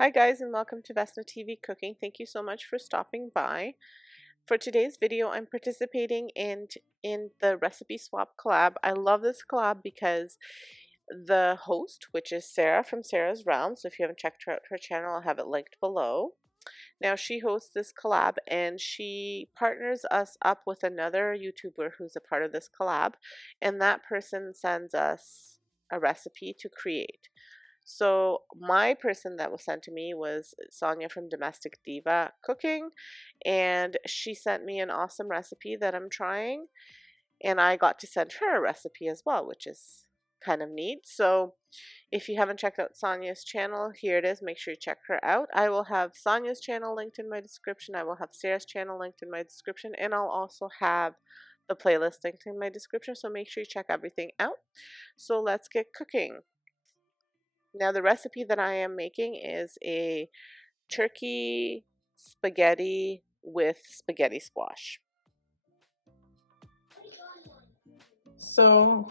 Hi guys, and welcome to vesnasstv Cooking. Thank you so much for stopping by. For today's video, I'm participating in the recipe swap collab. I love this collab because the host, which is Sarah from Sarah's Realm, so if you haven't checked out her channel, I'll have it linked below. Now she hosts this collab and she partners us up with another YouTuber who's a part of this collab, and that person sends us a recipe to create. So my person that was sent to me was Sonia from Domestic Diva Cooking, and she sent me an awesome recipe that I'm trying, and I got to send her a recipe as well, which is kind of neat. So if you haven't checked out Sonia's channel, here it is. Make sure you check her out. I will have Sonia's channel linked in my description. I will have Sarah's channel linked in my description, and I'll also have the playlist linked in my description, so make sure you check everything out. So let's get cooking. Now the recipe that I am making is a turkey spaghetti with spaghetti squash. So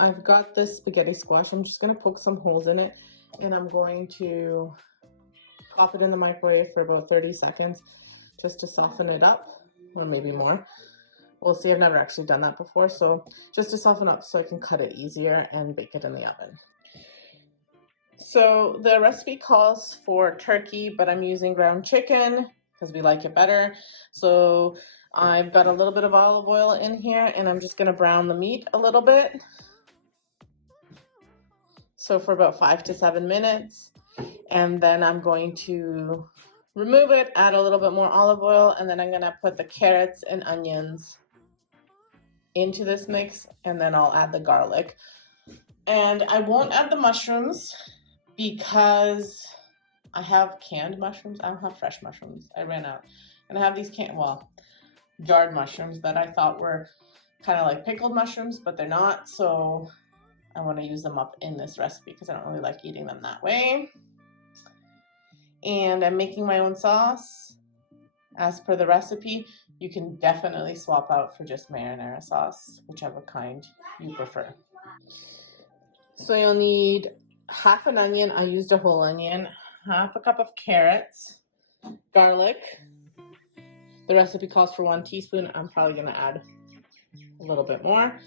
I've got this spaghetti squash. I'm just going to poke some holes in it, and I'm going to pop it in the microwave for about 30 seconds just to soften it up, or maybe more. We'll see. I've never actually done that before, so just to soften up so I can cut it easier and bake it in the oven. So the recipe calls for turkey, but I'm using ground chicken because we like it better. So I've got a little bit of olive oil in here, and I'm just going to brown the meat a little bit. So for about 5 to 7 minutes, and then I'm going to remove it, add a little bit more olive oil, and then I'm going to put the carrots and onions into this mix, and then I'll add the garlic. And I won't add the mushrooms because I have canned mushrooms. I don't have fresh mushrooms. I ran out. And I have these jarred mushrooms that I thought were kind of like pickled mushrooms, but they're not. So I want to use them up in this recipe because I don't really like eating them that way. And I'm making my own sauce as per the recipe. You can definitely swap out for just marinara sauce, whichever kind you prefer. So you'll need half an onion. I used a whole onion, half a cup of carrots, garlic. The recipe calls for 1 teaspoon. I'm probably going to add a little bit more.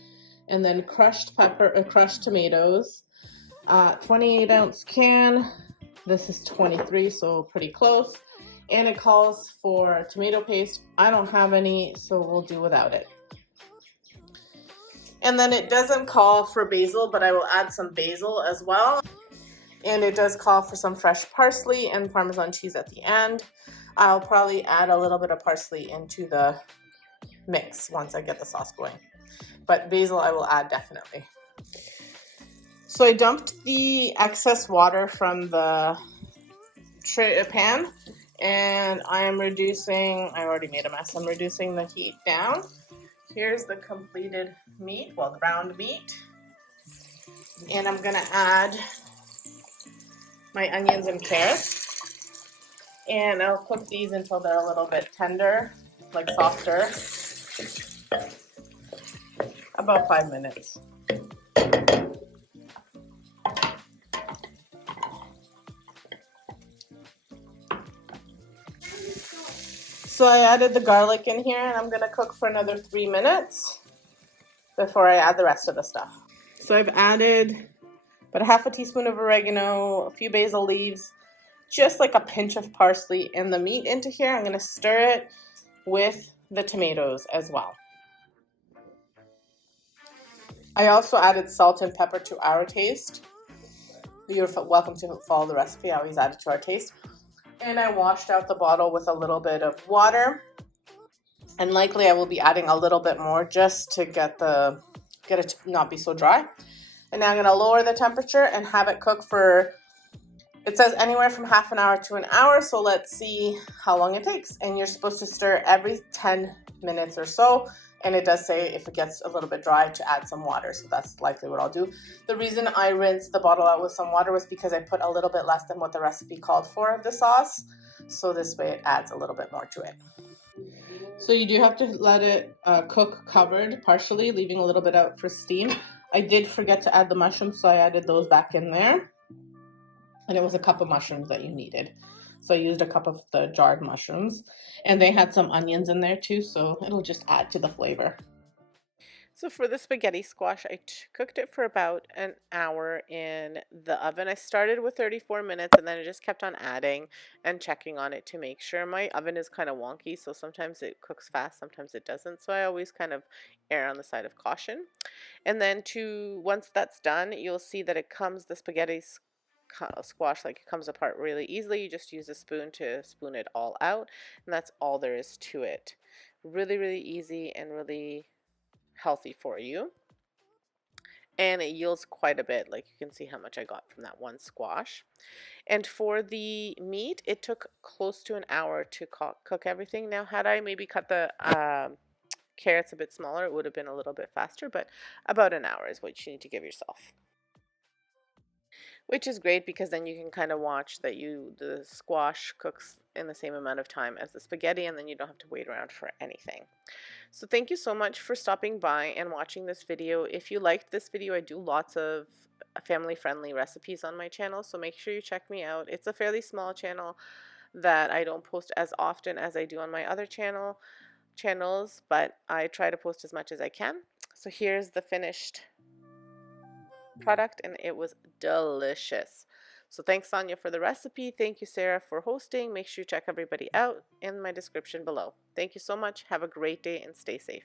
And then crushed tomatoes, 28-ounce can. This is 23, so pretty close. And it calls for tomato paste. I don't have any, so we'll do without it. And then it doesn't call for basil, but I will add some basil as well. And it does call for some fresh parsley and Parmesan cheese at the end. I'll probably add a little bit of parsley into the mix once I get the sauce going. But basil I will add definitely. So I dumped the excess water from the pan, and I am reducing, I already made a mess, I'm reducing the heat down. Here's the completed meat, well, the browned meat. And I'm gonna add my onions and carrots. And I'll cook these until they're a little bit tender, like softer. About 5 minutes. So I added the garlic in here, and I'm gonna cook for another 3 minutes before I add the rest of the stuff. So I've added about 1/2 teaspoon of oregano, a few basil leaves, just like a pinch of parsley, and the meat into here. I'm gonna stir it with the tomatoes as well. I also added salt and pepper to our taste. You're welcome to follow the recipe. I always add it to our taste. And I washed out the bottle with a little bit of water, and likely I will be adding a little bit more just to get it to not be so dry. And now I'm going to lower the temperature and have it cook for, it says anywhere from 1/2 hour to an hour, so let's see how long it takes. And you're supposed to stir every 10 minutes or so, and it does say if it gets a little bit dry to add some water, so that's likely what I'll do. The reason I rinsed the bottle out with some water was because I put a little bit less than what the recipe called for of the sauce, so this way it adds a little bit more to it. So you do have to let it cook covered partially, leaving a little bit out for steam. I did forget to add the mushrooms, so I added those back in there. and it was a cup of mushrooms that you needed. So I used a cup of the jarred mushrooms, and they had some onions in there too, so it'll just add to the flavor. So for the spaghetti squash, I cooked it for about an hour in the oven. I started with 34 minutes and then I just kept on adding and checking on it to make sure. My oven is kind of wonky, so sometimes it cooks fast, sometimes it doesn't. So I always kind of err on the side of caution. And then once that's done, you'll see that it comes, the spaghetti squash, like it comes apart really easily. You just use a spoon to spoon it all out, and that's all there is to it. Really, really easy and really healthy for you, and it yields quite a bit. Like, you can see how much I got from that one squash. And for the meat, it took close to an hour to cook everything. Now, had I maybe cut the carrots a bit smaller, it would have been a little bit faster, but about an hour is what you need to give yourself, which is great because then you can kind of watch that the squash cooks in the same amount of time as the spaghetti, and then you don't have to wait around for anything. So thank you so much for stopping by and watching this video. If you liked this video, I do lots of family-friendly recipes on my channel, so make sure you check me out. It's a fairly small channel that I don't post as often as I do on my other channels, but I try to post as much as I can. So here's the finished product, and it was delicious. So thanks, Sonia, for the recipe. Thank you, Sarah, for hosting. Make sure you check everybody out in my description below. Thank you so much. Have a great day and stay safe.